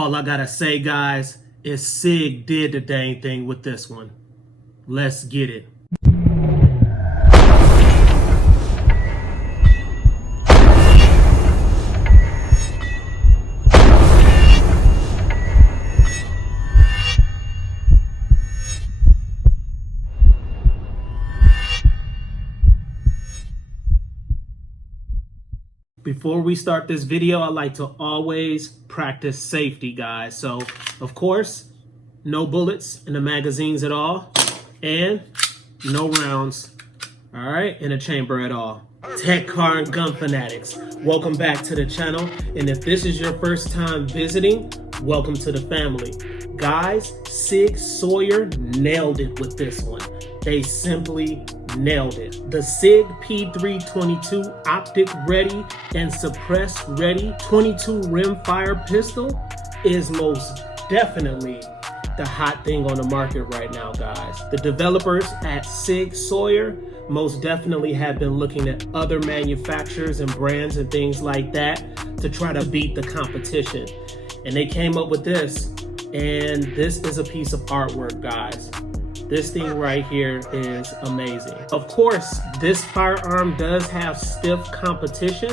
All I gotta say, guys, is Sig did the dang thing with this one. Let's get it. Before we start this video, I like to always practice safety, guys. So, of course, no bullets in the magazines at all, and no rounds, all right, in a chamber at all. Tech, car, and gun fanatics, welcome back to the channel. And if this is your first time visiting, welcome to the family. Guys, Sig Sauer nailed it with this one. They simply nailed it. The Sig P322 optic ready and suppress ready 22 rimfire pistol is most definitely the hot thing on the market right now, guys. The developers at Sig Sauer most definitely have been looking at other manufacturers and brands and things like that to try to beat the competition. And they came up with this, and this is a piece of artwork, guys. This thing right here is amazing. Of course, this firearm does have stiff competition,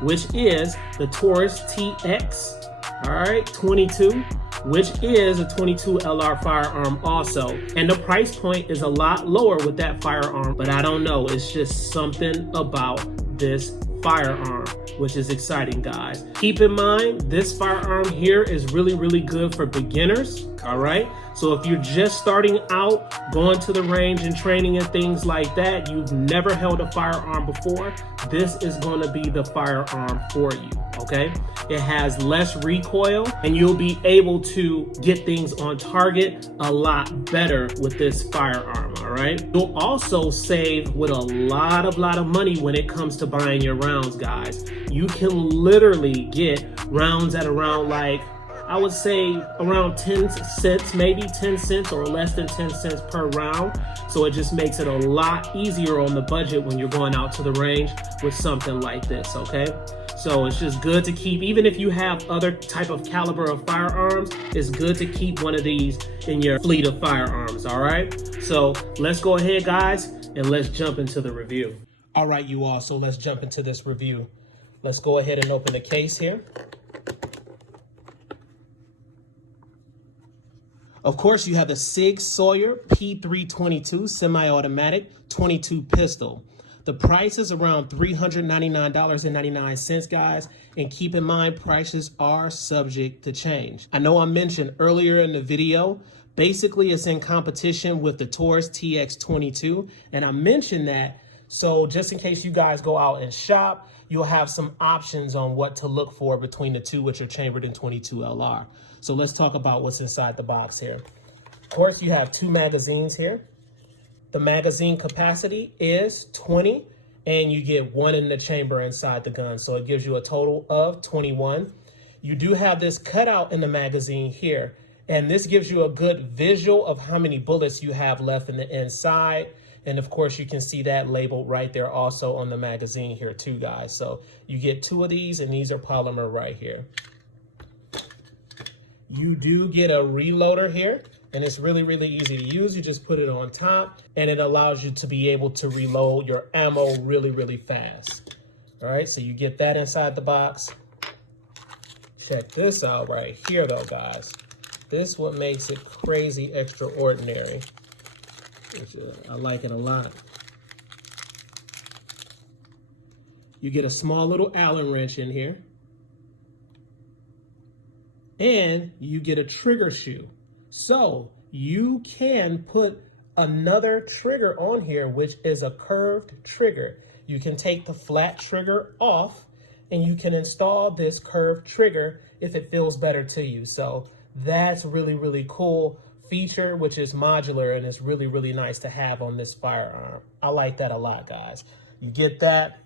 which is the Taurus TX, all right, 22, which is a 22 LR firearm also. And the price point is a lot lower with that firearm, but I don't know, it's just something about this firearm, which is exciting, guys. Keep in mind, this firearm here is really good for beginners, all right? So if you're just starting out, going to the range and training and things like that, you've never held a firearm before, this is going to be the firearm for you, okay? It has less recoil, and you'll be able to get things on target a lot better with this firearm, all right? You'll also save with a lot of money when it comes to buying your rounds, guys. You can literally get rounds at around, like, I would say around 10 cents, maybe 10 cents or less than 10 cents per round. So it just makes it a lot easier on the budget when you're going out to the range with something like this, okay? So it's just good to keep, even if you have other type of caliber of firearms, it's good to keep one of these in your fleet of firearms, all right? So let's go ahead, guys, and let's jump into the review. All right, you all, so let's jump into this review. Let's go ahead and open the case here. Of course, you have the Sig Sauer P322 semi-automatic 22 pistol. The price is around $399.99, guys. And keep in mind, prices are subject to change. I know I mentioned earlier in the video, basically it's in competition with the Taurus TX22. And I mentioned that, so just in case you guys go out and shop, you'll have some options on what to look for between the two, which are chambered in 22 LR. So let's talk about what's inside the box here. Of course, you have two magazines here. The magazine capacity is 20, and you get one in the chamber inside the gun. So it gives you a total of 21. You do have this cutout in the magazine here, and this gives you a good visual of how many bullets you have left in the inside. And of course, you can see that labeled right there also on the magazine here too, guys. So you get two of these, and these are polymer right here. You do get a reloader here, and it's really easy to use. You just put it on top, and it allows you to be able to reload your ammo really fast. All right, so you get that inside the box. Check this out right here though, guys. This what makes it crazy extraordinary. I like it a lot. You get a small little Allen wrench in here. And you get a trigger shoe. So you can put another trigger on here, which is a curved trigger. You can take the flat trigger off, and you can install this curved trigger if it feels better to you. So that's really cool feature, which is modular, and it's really nice to have on this firearm. I like that a lot, guys. You get that.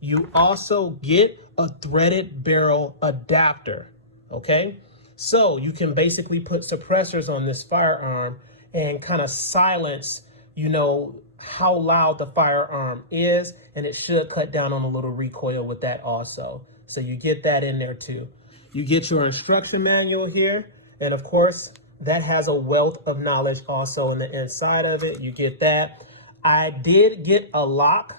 You also get a threaded barrel adapter. Okay, so you can basically put suppressors on this firearm and kind of silence, you know, how loud the firearm is, and it should cut down on a little recoil with that also. So you get that in there too. You get your instruction manual here. And of course, that has a wealth of knowledge also in the inside of it. You get that. I did get a lock,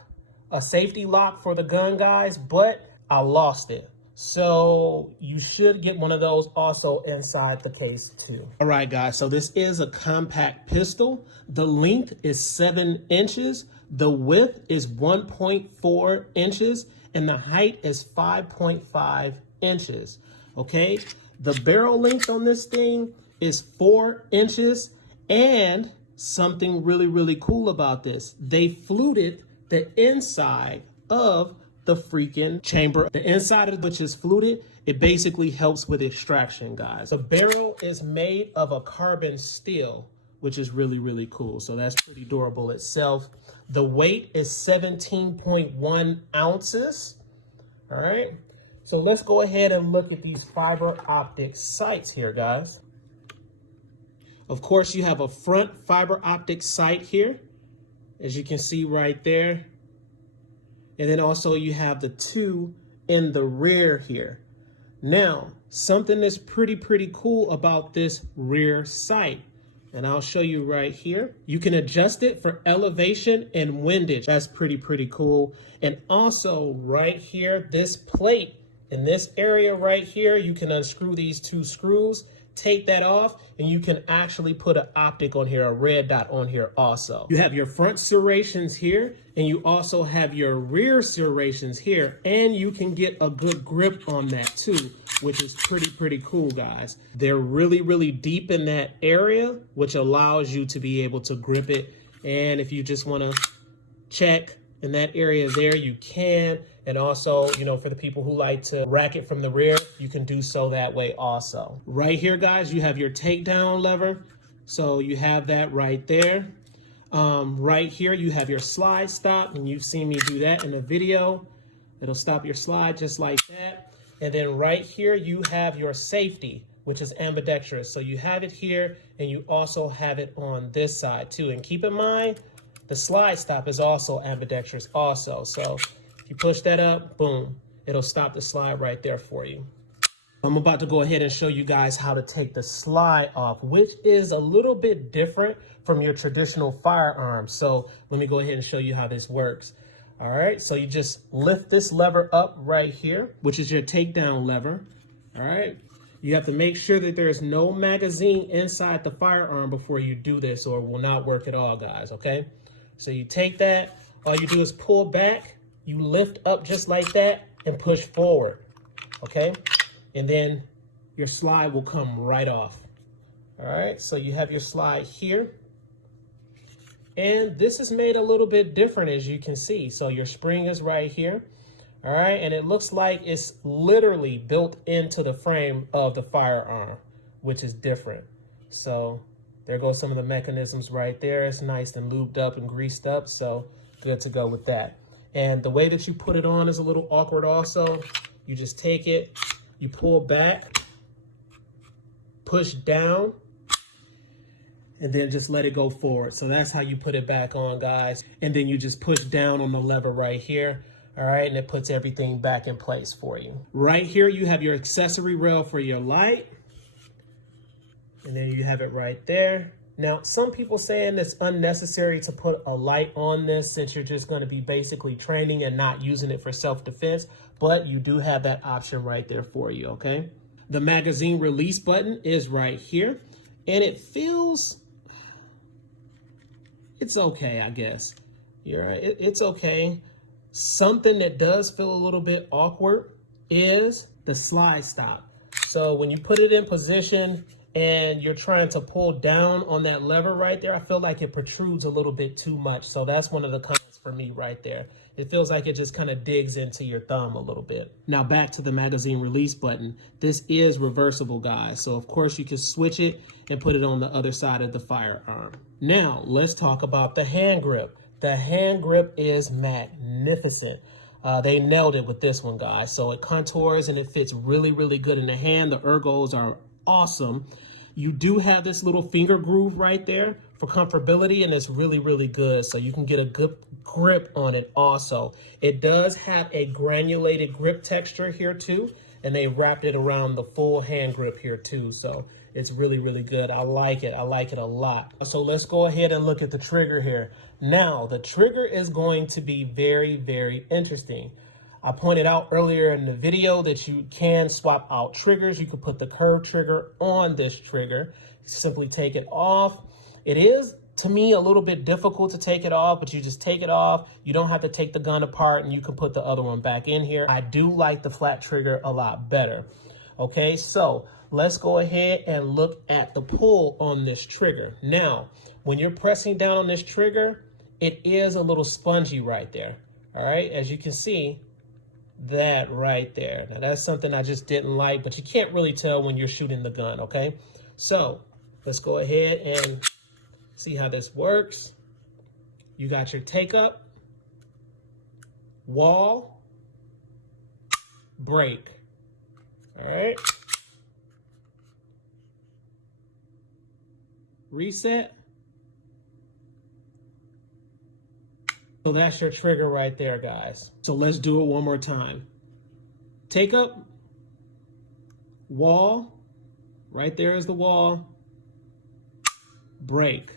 a safety lock for the gun, guys, but I lost it. So you should get one of those also inside the case too. All right, guys, so this is a compact pistol. The length is 7 inches. The width is 1.4 inches and the height is 5.5 inches. Okay, the barrel length on this thing is 4 inches, and something really, really cool about this, they fluted the inside of the freaking chamber. The inside of which is fluted, it basically helps with extraction, guys. The barrel is made of a carbon steel, which is really, really cool. So that's pretty durable itself. The weight is 17.1 ounces. All right. So let's go ahead and look at these fiber optic sights here, guys. Of course, you have a front fiber optic sight here, as you can see right there. And then also you have the 2 in the rear here. Now, something that's pretty cool about this rear sight, and I'll show you right here. You can adjust it for elevation and windage. That's pretty cool. And also right here, this plate in this area right here, you can unscrew these 2 screws, take that off, and you can actually put an optic on here, a red dot on here also. You have your front serrations here, and you also have your rear serrations here, and you can get a good grip on that too, which is pretty cool, guys. They're really deep in that area, which allows you to be able to grip it. And if you just want to check in that area there, you can. And also, you know, for the people who like to rack it from the rear, you can do so that way also. Right here, guys, you have your takedown lever. So you have that right there. Right here, you have your slide stop, and you've seen me do that in a video. It'll stop your slide just like that. And then right here, you have your safety, which is ambidextrous. So you have it here, and you also have it on this side too. And keep in mind, the slide stop is also ambidextrous also. So if you push that up, boom, it'll stop the slide right there for you. I'm about to go ahead and show you guys how to take the slide off, which is a little bit different from your traditional firearm. So let me go ahead and show you how this works. All right, so you just lift this lever up right here, which is your takedown lever. All right, you have to make sure that there is no magazine inside the firearm before you do this, or it will not work at all, guys, okay? So you take that, all you do is pull back, you lift up just like that and push forward, okay? And then your slide will come right off. All right, so you have your slide here. And this is made a little bit different, as you can see. So your spring is right here. All right, and it looks like it's literally built into the frame of the firearm, which is different. So there goes some of the mechanisms right there. It's nice and lubed up and greased up, so good to go with that. And the way that you put it on is a little awkward also. You just take it, you pull back, push down, and then just let it go forward. So that's how you put it back on, guys. And then you just push down on the lever right here. All right, and it puts everything back in place for you. Right here, you have your accessory rail for your light. And then you have it right there. Now, some people saying it's unnecessary to put a light on this since you're just going to be basically training and not using it for self-defense, but you do have that option right there for you, okay? The magazine release button is right here, and it feels, it's okay, I guess. You're right, it's okay. Something that does feel a little bit awkward is the slide stop. So when you put it in position and you're trying to pull down on that lever right there, I feel like it protrudes a little bit too much. So that's one of the comments for me right there. It feels like it just kind of digs into your thumb a little bit. Now back to the magazine release button. This is reversible, guys. So of course you can switch it and put it on the other side of the firearm. Now let's talk about the hand grip. The hand grip is magnificent. They nailed it with this one, guys. So it contours and it fits really good in the hand. The ergos are awesome. You do have this little finger groove right there for comfortability, and it's really, really good. So you can get a good grip on it also. It does have a granulated grip texture here too, and they wrapped it around the full hand grip here too. So it's really, really good. I like it. I like it a lot. So let's go ahead and look at the trigger here. Now, the trigger is going to be very, very interesting. I pointed out earlier in the video that you can swap out triggers. You can put the curved trigger on this trigger. Simply take it off. It is, to me, a little bit difficult to take it off, but you just take it off. You don't have to take the gun apart, and you can put the other one back in here. I do like the flat trigger a lot better. Okay, so let's go ahead and look at the pull on this trigger. Now, when you're pressing down on this trigger, it is a little spongy right there. All right, as you can see, that right there. Now that's something I just didn't like, but you can't really tell when you're shooting the gun, okay? So let's go ahead and see how this works. You got your take up, wall, break. All right. Reset. So that's your trigger right there, guys. So let's do it one more time. Take up, wall, right there is the wall, break.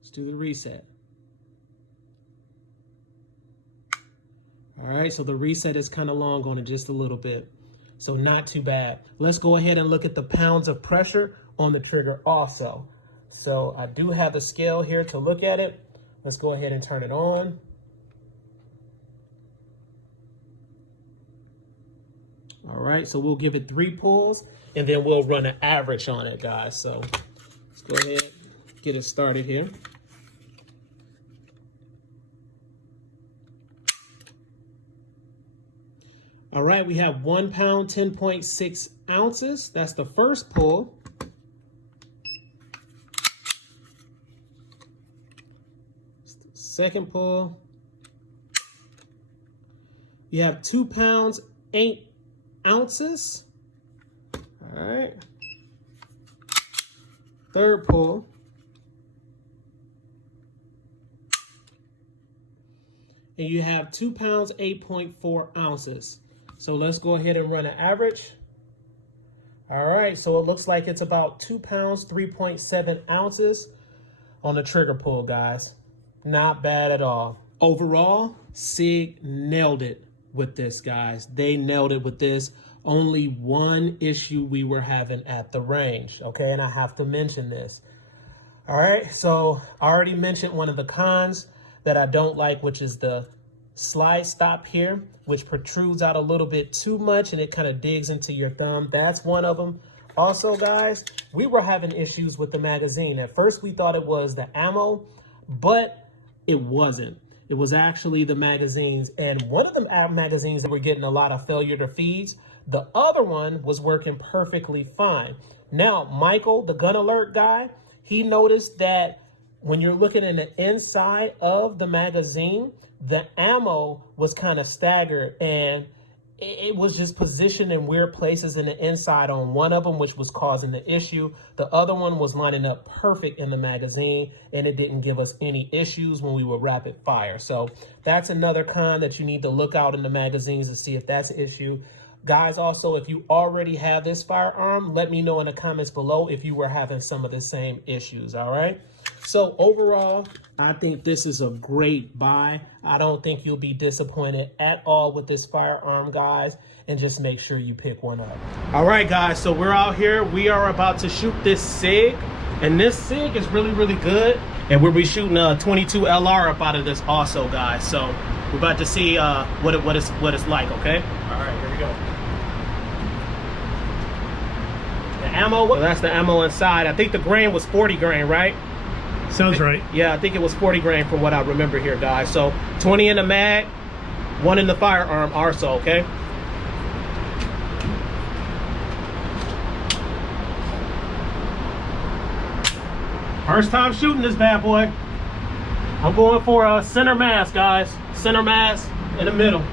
Let's do the reset. All right, so the reset is kind of long on it, just a little bit. So not too bad. Let's go ahead and look at the pounds of pressure on the trigger also. So I do have the scale here to look at it. Let's go ahead and turn it on. All right, so we'll give it 3 pulls and then we'll run an average on it, guys. So let's go ahead, get it started here. All right, we have 1 pound, 10.6 ounces. That's the first pull. Second pull. You have 2 pounds, 8 ounces. All right. Third pull. And you have 2 pounds, 8.4 ounces. So let's go ahead and run an average. All right, so it looks like it's about 2 pounds, 3.7 ounces on the trigger pull, guys. Not bad at all. Overall, Sig nailed it with this, guys. They nailed it with this. Only one issue we were having at the range, okay? And I have to mention this. All right, so I already mentioned one of the cons that I don't like, which is the slide stop here, which protrudes out a little bit too much and it kind of digs into your thumb. That's one of them. Also, guys, we were having issues with the magazine. At first, we thought it was the ammo, but it wasn't. It was actually the magazines. And one of the magazines that were getting a lot of failure to feeds, the other one was working perfectly fine. Now, Michael, the gun alert guy, he noticed that when you're looking in the inside of the magazine, the ammo was kind of staggered and it was just positioned in weird places in the inside on one of them, which was causing the issue. The other one was lining up perfect in the magazine and it didn't give us any issues when we would rapid fire. So that's another con that you need to look out in the magazines to see if that's an issue. Guys, also, if you already have this firearm, let me know in the comments below if you were having some of the same issues, all right? So overall, I think this is a great buy. I don't think you'll be disappointed at all with this firearm, guys, and just make sure you pick one up. All right, guys, so we're out here. We are about to shoot this Sig, and this Sig is really, really good. And we'll be shooting a 22 LR up out of this also, guys. So we're about to see what it's like, okay? All right, here we go. The ammo, well, that's the ammo inside. I think the grain was 40 grain, right? Sounds right. Yeah, I think it was 40 grain from what I remember here, guys. So 20 in the mag, 1 in the firearm also, okay? First time shooting this bad boy. I'm going for a center mass, guys. Center mass in the middle.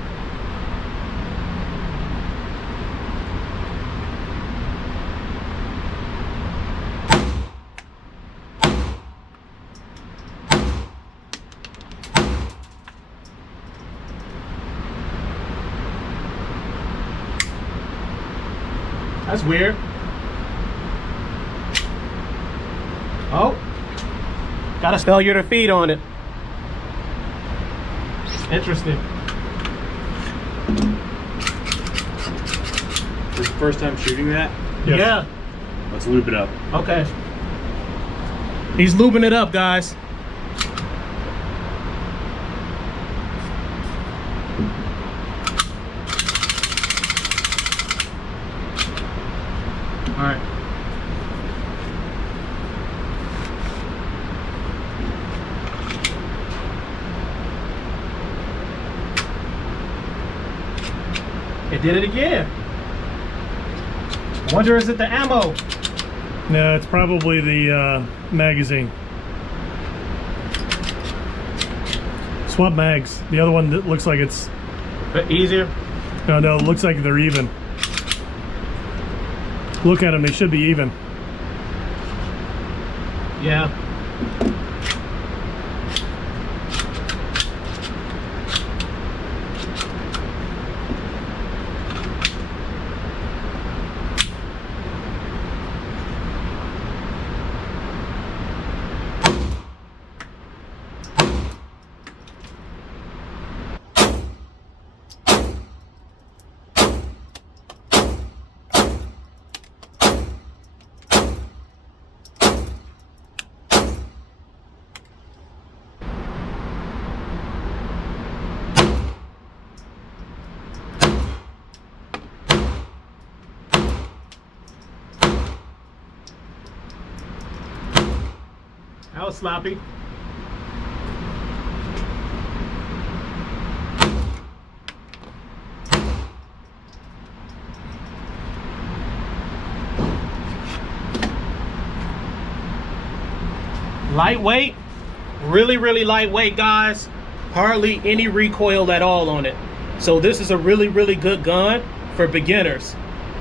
That's weird. Oh, got a failure to feed on it. Interesting. This is the first time shooting that? Yes. Yeah. Let's lube it up. Okay. He's lubing it up, guys. All right. It did it again. I wonder, is it the ammo? No, it's probably the magazine. Swap mags. The other one that looks like it's Easier? no, it looks like they're even. Look at them, they should be even. Yeah. That was sloppy. Lightweight, really lightweight, guys. Hardly any recoil at all on it. So this is a really good gun for beginners.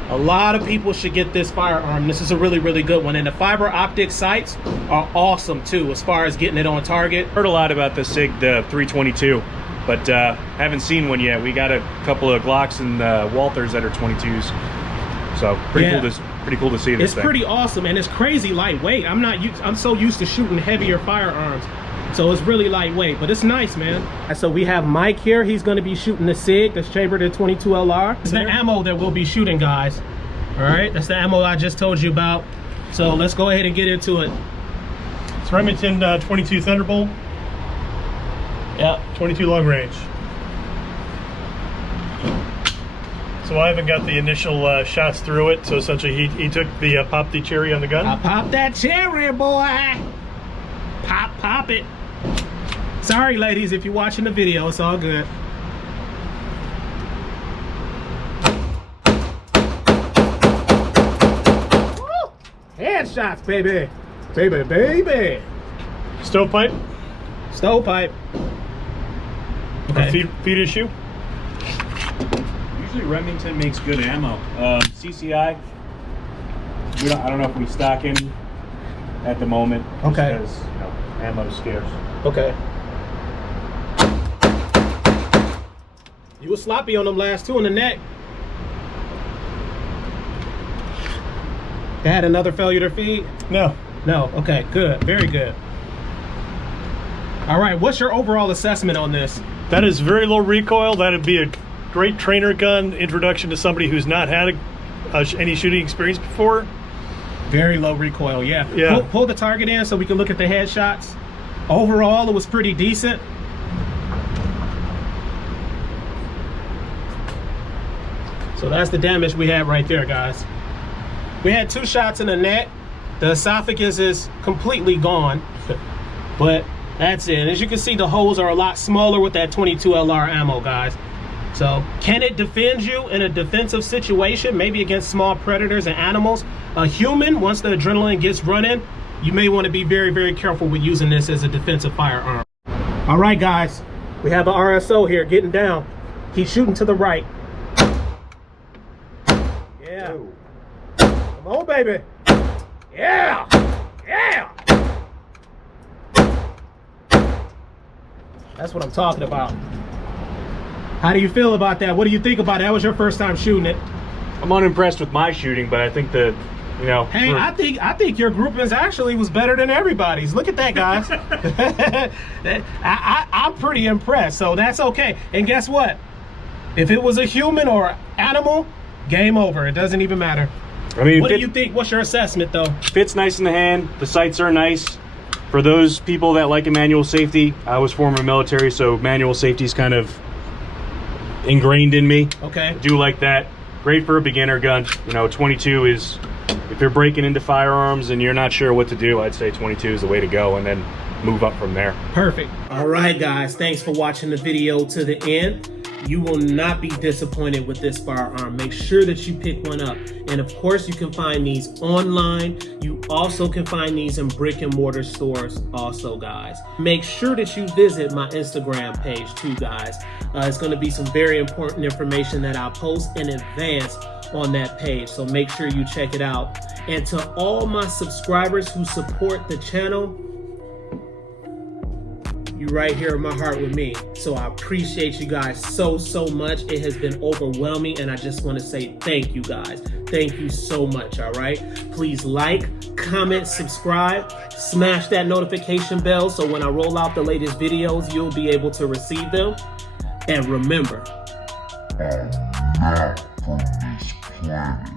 A lot of people should get this firearm. This is a really good one. And the fiber optic sights are awesome too, as far as getting it on target. Heard a lot about the Sig 322, but haven't seen one yet. We got a couple of Glocks and Walthers that are 22s. So pretty cool to see this thing. It's pretty awesome, and it's crazy lightweight. I'm so used to shooting heavier firearms. So it's really lightweight, but it's nice, man. So we have Mike here. He's going to be shooting the Sig that's chambered at 22 LR. It's the ammo that we'll be shooting, guys. All right, that's the ammo I just told you about. So let's go ahead and get into it. It's Remington 22 Thunderbolt. Yeah, 22 long range. So I haven't got the initial shots through it. So essentially, he took the pop the cherry on the gun. I pop that cherry, boy. Pop it. Sorry, ladies, if you're watching the video, it's all good. Woo! Headshots, baby. Baby. Stovepipe. Stovepipe. Okay. Feed issue. Usually Remington makes good ammo. CCI, I don't know if we stock any at the moment. Okay. Because, ammo's scarce. Okay. You were sloppy on them last two in the neck. They had another failure to feed? No. No. Okay, good. Very good. All right, what's your overall assessment on this? That is very low recoil. That'd be a great trainer gun introduction to somebody who's not had any shooting experience before. Very low recoil, yeah. Yeah. Pull the target in so we can look at the headshots. Overall, it was pretty decent. So that's the damage we had right there, guys. We had 2 shots in the neck. The esophagus is completely gone, but that's it. As you can see, the holes are a lot smaller with that 22 LR ammo, guys. So can it defend you in a defensive situation, maybe against small predators and animals? A human, once the adrenaline gets running, you may want to be very careful with using this as a defensive firearm. All right, guys, we have an RSO here getting down. He's shooting to the right. Yeah. Come on, baby. Yeah. That's what I'm talking about. How do you feel about that? What do you think about it? That was your first time shooting it. I'm unimpressed with my shooting, but I think the, you know. Hey, I think your groupings actually was better than everybody's. Look at that, guys. I'm pretty impressed, so that's okay. And guess what? If it was a human or animal, game over. It doesn't even matter. I mean, what do you think? What's your assessment, though? Fits nice in the hand. The sights are nice. For those people that like a manual safety, I was former military, so manual safety is kind of ingrained in me. Okay. I do like that. Great for a beginner gun. You know, 22 is, if you're breaking into firearms and you're not sure what to do, I'd say 22 is the way to go, and then move up from there. Perfect. All right, guys. Thanks for watching the video to the end. You will not be disappointed with this firearm. Make sure that you pick one up. And of course, you can find these online. You also can find these in brick and mortar stores also, guys. Make sure that you visit my Instagram page too, guys. It's going to be some very important information that I'll post in advance on that page. So make sure you check it out. And to all my subscribers who support the channel, you right here in my heart with me. So I appreciate you guys so much. It has been overwhelming, and I just want to say thank you guys. Thank you so much, all right? Please like, comment, subscribe, smash that notification bell so when I roll out the latest videos, you'll be able to receive them. And remember, I'm not from this planet.